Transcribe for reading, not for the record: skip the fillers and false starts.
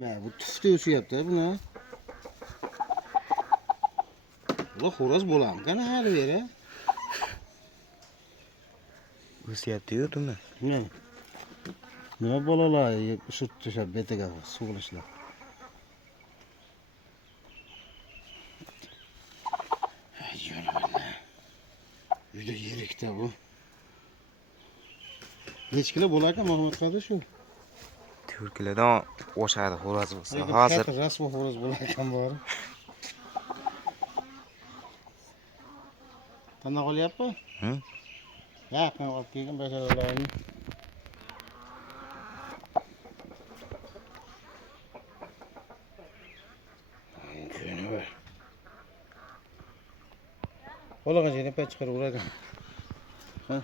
Bu tufda o'syapti buni. Ular xo'roz bo'larmi? Qani hali beri. O'syapti-yu, tumi. Nima bolalar sut tushab betiga sug'ilishlar. Juda yirikda bu. Necha kilo bo'lar ekan Muhammad Qadi shu? 4 kilodan oshadi xo'roz bo'lsa. Hozir Hozir rasvo xo'roz bo'lar ekan bori. Qanday qolyapti? Yaqin olib kelgan basharalarni. Qo'liga jini pech chiqarib uradi. Ha.